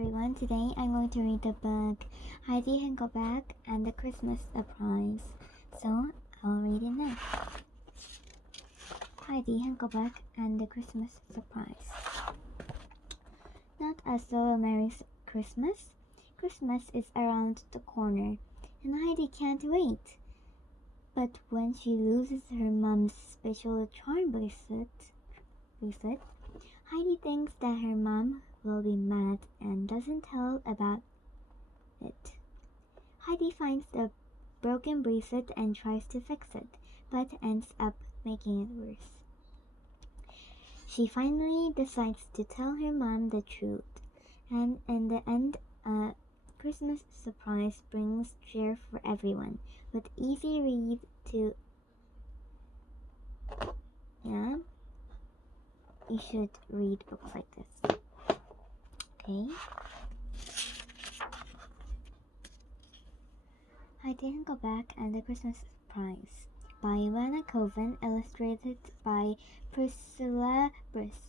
everyone. Today I'm going to read the book Heidi Henkelbeck and the Christmas Surprise. So I'll read it now. Heidi Henkelbeck and the Christmas Surprise. Not as though a Merry Christmas. Christmas is around the corner, and Heidi can't wait. But when she loses her mom's special charm bracelet, Heidi thinks that her mom will be mad and doesn't tell about it. Heidi finds the broken bracelet and tries to fix it, but ends up making it worse. She finally decides to tell her mom the truth, and in the end, a Christmas surprise brings cheer for everyone, with easy read to... Yeah, you should read books like this. Okay. Heidi Henkelbeck and the Christmas Surprise by Ivana Coven, illustrated by Priscilla Briss.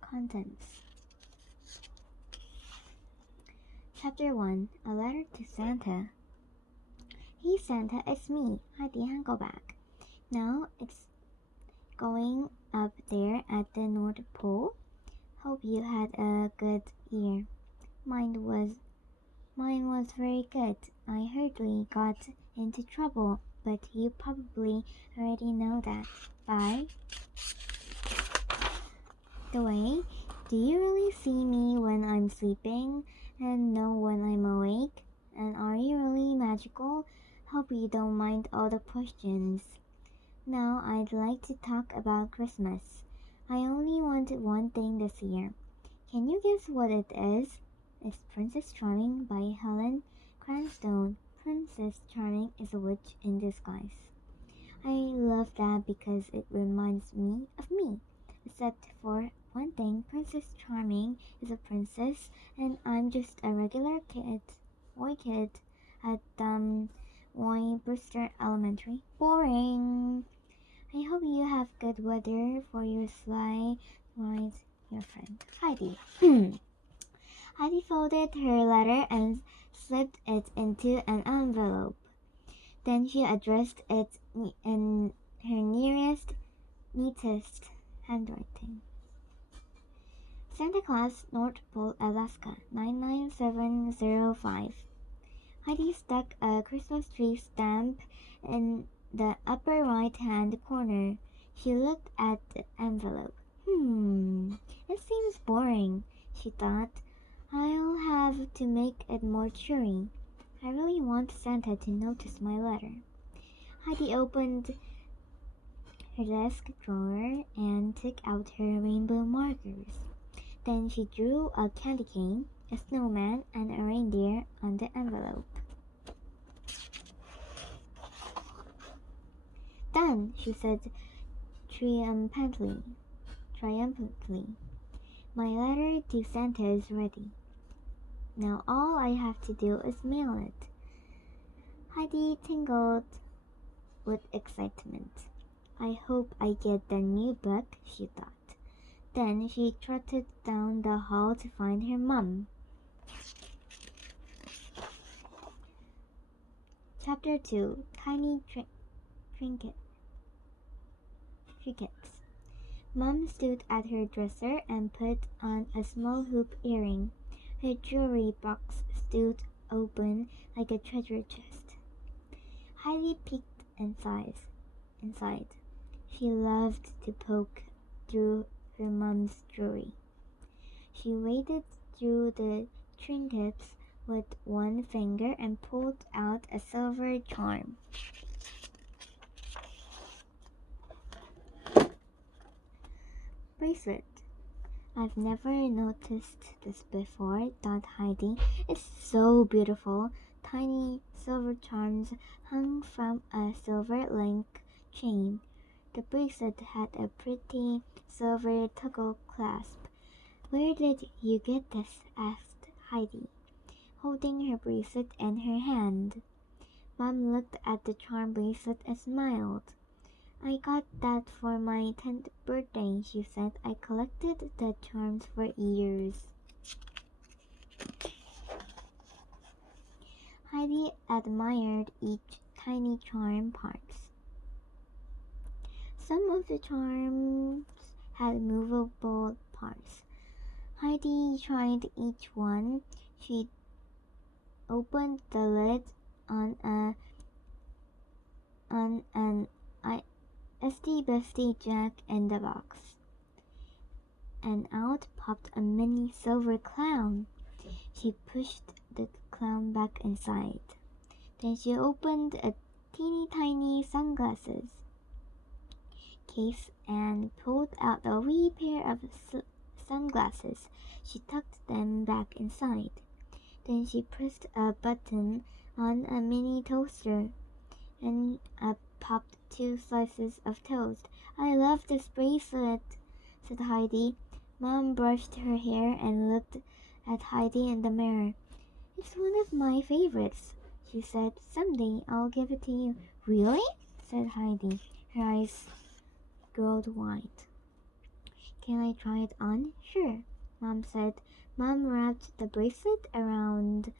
Contents. Chapter 1. A Letter to Santa. Hey Santa, it's me, Heidi Henkelbeck. Now it's going up there at the North Pole. Hope you had a good year. Mine was very good. I hardly got into trouble, but you probably already know that. Bye. The way, do you really see me when I'm sleeping and know when I'm awake? And are you really magical? Hope you don't mind all the questions. Now I'd like to talk about Christmas. I only want one thing this year. Can you guess what it is? It's Princess Charming by Helen Cranstone. Princess Charming is a witch in disguise. I love that because it reminds me of me. Except for one thing, Princess Charming is a princess and I'm just a regular boy kid at Brewster Elementary. Boring! I hope you have good weather for your sleigh ride, your friend Heidi. Heidi folded her letter and slipped it into an envelope. Then she addressed it in her neatest handwriting. Santa Claus, North Pole, Alaska, 99705. Heidi stuck a Christmas tree stamp in the upper right-hand corner. She looked at the envelope. It seems boring, she thought. I'll have to make it more cheery. I really want Santa to notice my letter. Heidi opened her desk drawer and took out her rainbow markers. Then she drew a candy cane, a snowman, and a reindeer on the envelope. Done, she said triumphantly. My letter to Santa is ready. Now all I have to do is mail it. Heidi tingled with excitement. I hope I get the new book, she thought. Then she trotted down the hall to find her mom. Chapter 2. Tiny Trinkets. Mom stood at her dresser and put on a small hoop earring. Her jewelry box stood open like a treasure chest. Heidi peeked inside. She loved to poke through her mom's jewelry. She waded through the trinkets with one finger and pulled out a silver charm. Bracelet. I've never noticed this before, thought Heidi. It's so beautiful. Tiny silver charms hung from a silver link chain. The bracelet had a pretty silver toggle clasp. Where did you get this? Asked Heidi, holding her bracelet in her hand. Mom looked at the charm bracelet and smiled. I got that for my 10th birthday, she said. I collected the charms for years. Heidi admired each tiny charm parts. Some of the charms had movable parts. Heidi tried each one. She opened the lid on an SD Bestie Jack in the box, and out popped a mini silver clown. She pushed the clown back inside. Then she opened a teeny tiny sunglasses case and pulled out a wee pair of sunglasses. She tucked them back inside. Then she pressed a button on a mini toaster and popped 2 slices of toast. "I love this bracelet," said Heidi. Mom brushed her hair and looked at Heidi in the mirror. "It's one of my favorites," she said. "Someday I'll give it to you." "Really?" said Heidi. Her eyes glowed white. "Can I try it on?" "Sure," Mom said. Mom wrapped the bracelet around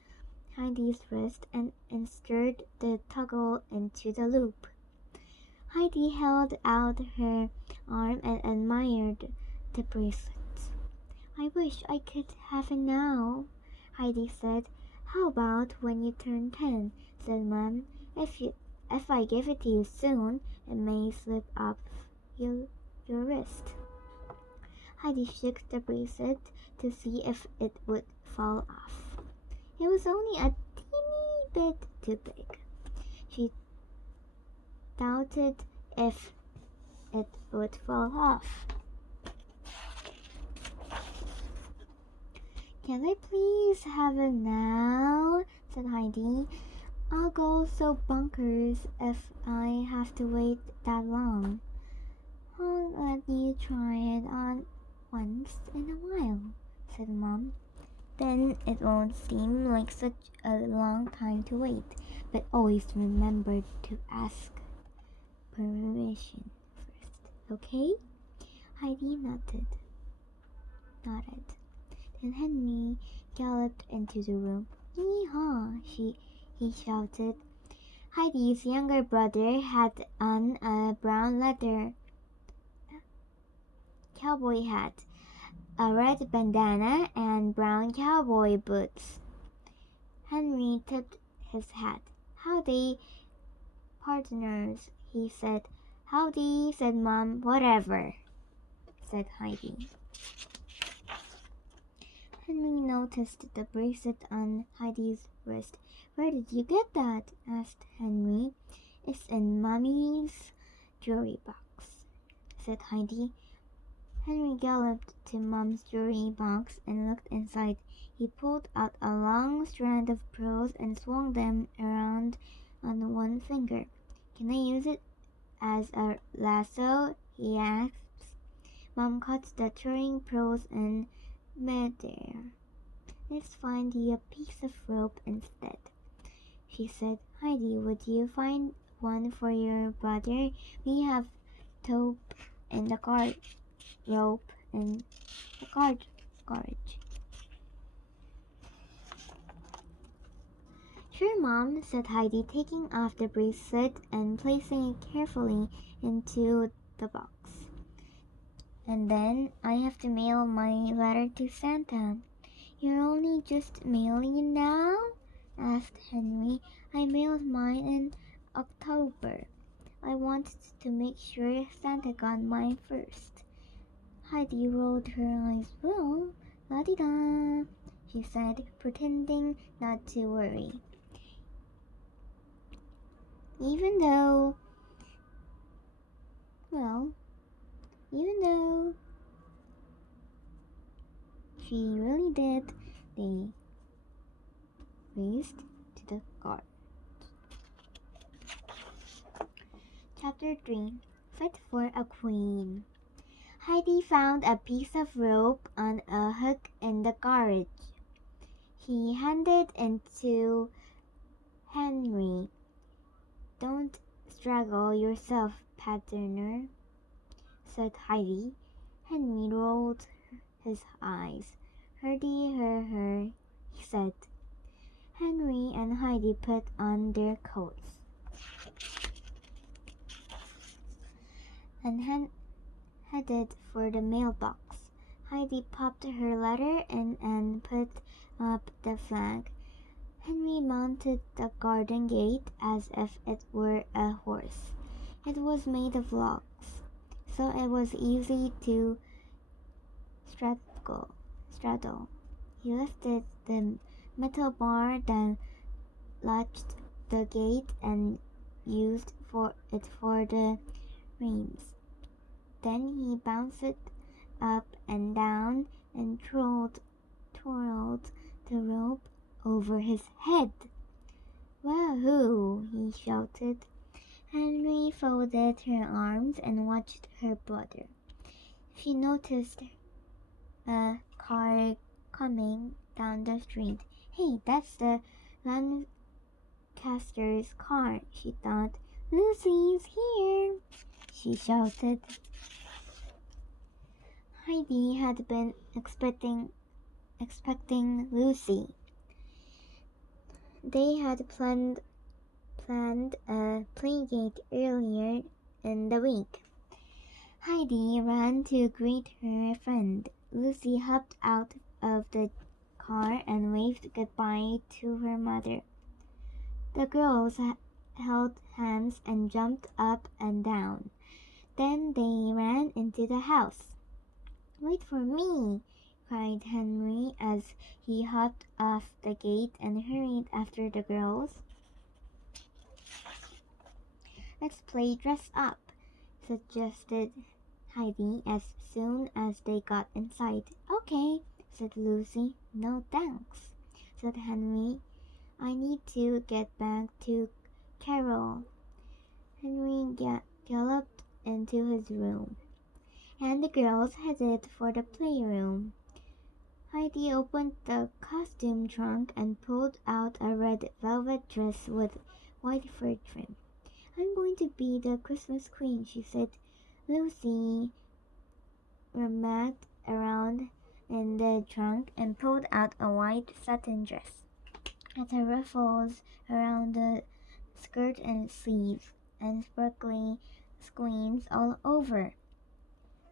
Heidi's wrist and inserted the toggle into the loop. Heidi held out her arm and admired the bracelet. "I wish I could have it now," Heidi said. "How about when you turn 10?" said Mom. If I give it to you soon, it may slip off your wrist." Heidi shook the bracelet to see if it would fall off. It was only a teeny bit too big. She doubted if it would fall off. "Can I please have it now?" said Heidi. "I'll go so bonkers if I have to wait that long." "I'll let you try it on once in a while," said Mom. "Then it won't seem like such a long time to wait. But always remember to ask permission first, okay?" Heidi nodded. Then Henry galloped into the room. "Yee-haw!" he shouted. Heidi's younger brother had on a brown leather cowboy hat, a red bandana, and brown cowboy boots. Henry tipped his hat. "Howdy, partners," he said. "Howdy," said Mom. "Whatever," said Heidi. Henry noticed the bracelet on Heidi's wrist. "Where did you get that?" asked Henry. "It's in Mommy's jewelry box," said Heidi. Henry galloped to Mom's jewelry box and looked inside. He pulled out a long strand of pearls and swung them around on one finger. "Can I use it as a lasso?" he asked. Mom caught the twirling pearls in midair. "Let's find you a piece of rope instead," she said. "Heidi, would you find one for your brother? We have taupe in the rope in the garage." "Sure, Mom," said Heidi, taking off the bracelet and placing it carefully into the box. "And then I have to mail my letter to Santa." "You're only just mailing it now?" asked Henry. "I mailed mine in October. I wanted to make sure Santa got mine first." Heidi rolled her eyes. "Well, la-di-da," she said, pretending not to worry. Even though she really did, they raced to the garden. Chapter 3. Fit for a Queen. Heidi found a piece of rope on a hook in the garage. He handed it to Henry. "Don't struggle yourself, partner," said Heidi. Henry rolled his eyes. "Herdy her, said. Henry and Heidi put on their coats and headed for the mailbox. Heidi popped her letter in and put up the flag. Henry mounted the garden gate as if it were a horse. It was made of logs, so it was easy to straddle. He lifted the metal bar, then latched the gate and used it for the reins. Then he bounced it up and down and twirled the rope over his head. "Wahoo!" he shouted. Henry folded her arms and watched her brother. She noticed a car coming down the street. "Hey, that's the Lancaster's car," she thought. "Lucy's here!" she shouted. Heidi had been expecting Lucy. They had planned a playdate earlier in the week. Heidi ran to greet her friend. Lucy hopped out of the car and waved goodbye to her mother. The girls held hands and jumped up and down. Then they ran into the house. "Wait for me!" cried Henry as he hopped off the gate and hurried after the girls. "Let's play dress up," suggested Heidi as soon as they got inside. "Okay," said Lucy. "No thanks," said Henry. "I need to get back to Carol." Henry galloped into his room, and the girls headed for the playroom. Heidi opened the costume trunk and pulled out a red velvet dress with white fur trim. "I'm going to be the Christmas queen," she said. Lucy rummaged around in the trunk and pulled out a white satin dress. It had ruffles around the skirt and sleeves, and sparkly squeens all over.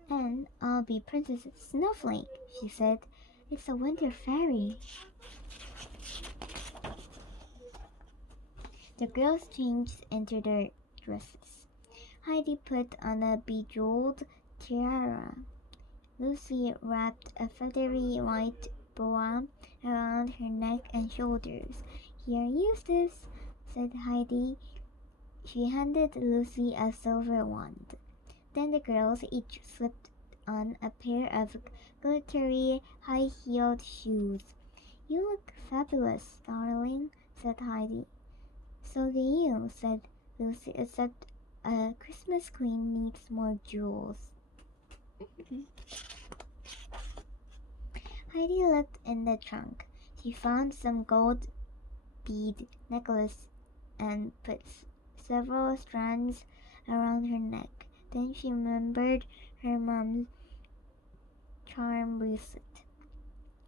"And I'll be Princess Snowflake," she said. "It's a winter fairy." The girls changed into their dresses. Heidi put on a bejeweled tiara. Lucy wrapped a feathery white boa around her neck and shoulders. "Here, use this," said Heidi. She handed Lucy a silver wand. Then the girls each slipped on a pair of glittery, high-heeled shoes. "You look fabulous, darling," said Heidi. "So do you," said Lucy, "except a Christmas queen needs more jewels." Heidi looked in the trunk. She found some gold bead necklace and put several strands around her neck. Then she remembered her mom's charm bracelet.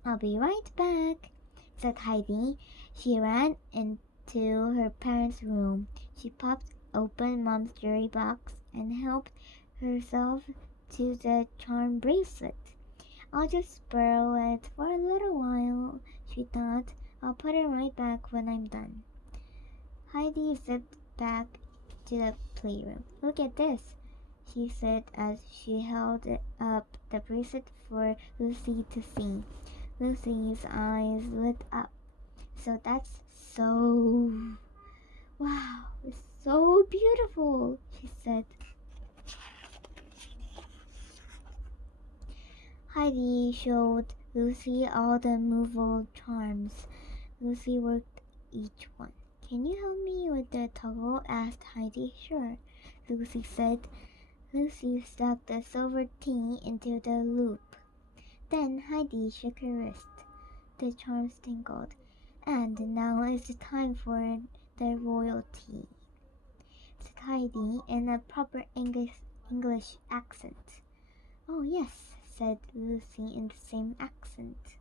"I'll be right back," said Heidi. She ran into her parents' room. She popped open Mom's jewelry box and helped herself to the charm bracelet. "I'll just borrow it for a little while," she thought. "I'll put it right back when I'm done." Heidi zipped back to the playroom. "Look at this," she said as she held up the bracelet for Lucy to see. Lucy's eyes lit up. "So that's so... wow, it's so beautiful," she said. Heidi showed Lucy all the movable charms. Lucy worked each one. "Can you help me with the toggle?" asked Heidi. "Sure," Lucy said. Lucy stuck the silver T into the loop. Then Heidi shook her wrist. The charms tinkled. "And now is the time for the royalty," said Heidi in a proper English accent. "Oh yes," said Lucy in the same accent.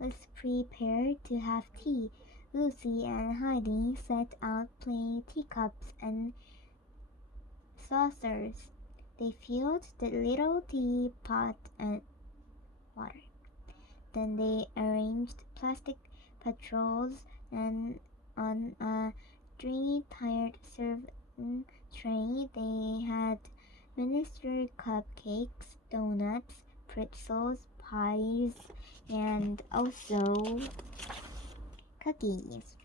Let's prepare to have tea. Lucy and Heidi set out plain teacups and saucers. They filled the little teapot and water. Then they arranged plastic patrols and on a three-tiered serving tray they had miniature cupcakes, donuts, pretzels, pies, and also cookies.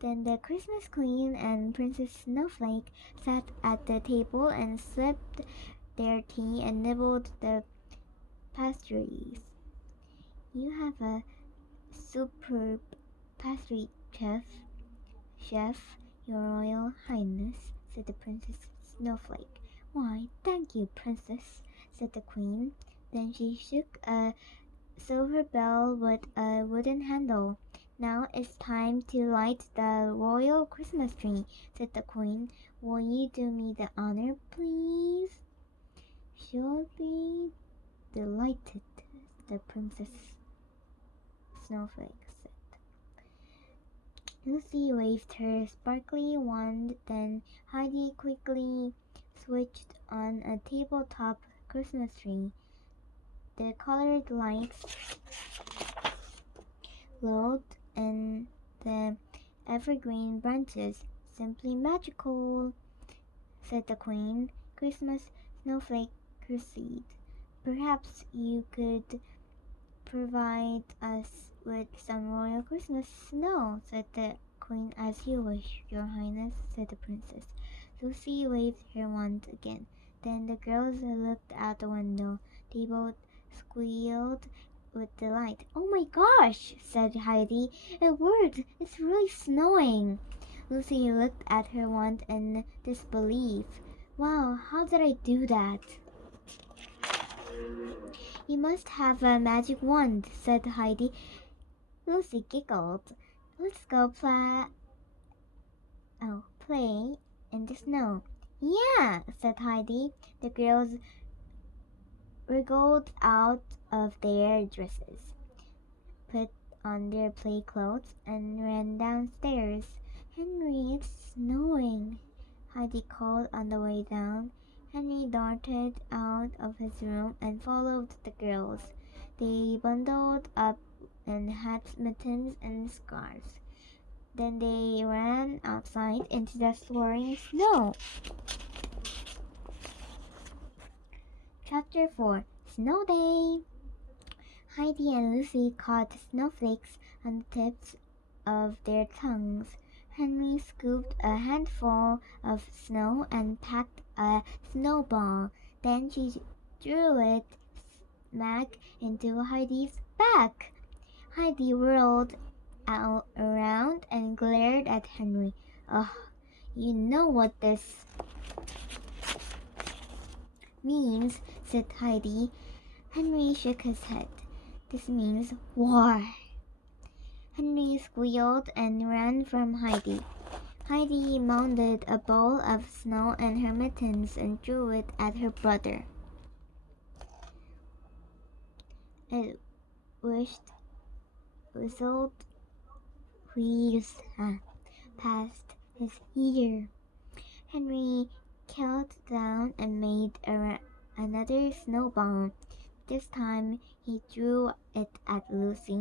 Then the Christmas Queen and Princess Snowflake sat at the table and sipped their tea and nibbled the pastries. You have a superb pastry chef, Your Royal Highness, said the Princess Snowflake. Why, thank you, Princess, said the Queen. Then she shook a silver bell with a wooden handle. Now it's time to light the royal Christmas tree, said the Queen. Will you do me the honor, please? She'll be delighted, the Princess Snowflake said. Lucy waved her sparkly wand, then Heidi quickly switched on a tabletop Christmas tree. The colored lights glowed in the evergreen branches. Simply magical, said the Queen. Christmas Snowflake curtsied. Perhaps you could provide us with some royal Christmas snow, said the Queen. As you wish, Your Highness, said the Princess. Lucy waved her wand again. Then the girls looked out the window. They both squealed with delight. Oh my gosh, said Heidi. It worked! It's really snowing! Lucy looked at her wand in disbelief. Wow, how did I do that? You must have a magic wand, said Heidi. Lucy giggled. Let's go play in the snow. Yeah, said Heidi. The girls wriggled out of their dresses, put on their play clothes, and ran downstairs. Henry, it's snowing, Heidi called on the way down. Henry darted out of his room and followed the girls. They bundled up in hats, mittens, and scarves. Then they ran outside into the swirling snow. Chapter 4 Snow Day. Heidi and Lucy caught snowflakes on the tips of their tongues. Henry scooped a handful of snow and packed a snowball. Then she threw it smack into Heidi's back. Heidi whirled around and glared at Henry. Ugh, you know what this means, said Heidi. Henry shook his head. This means war. Henry squealed and ran from Heidi. Heidi mounted a ball of snow in her mittens and threw it at her brother. It whistled past his ear. Henry knelt down and made another snowball. This time he threw it at Lucy.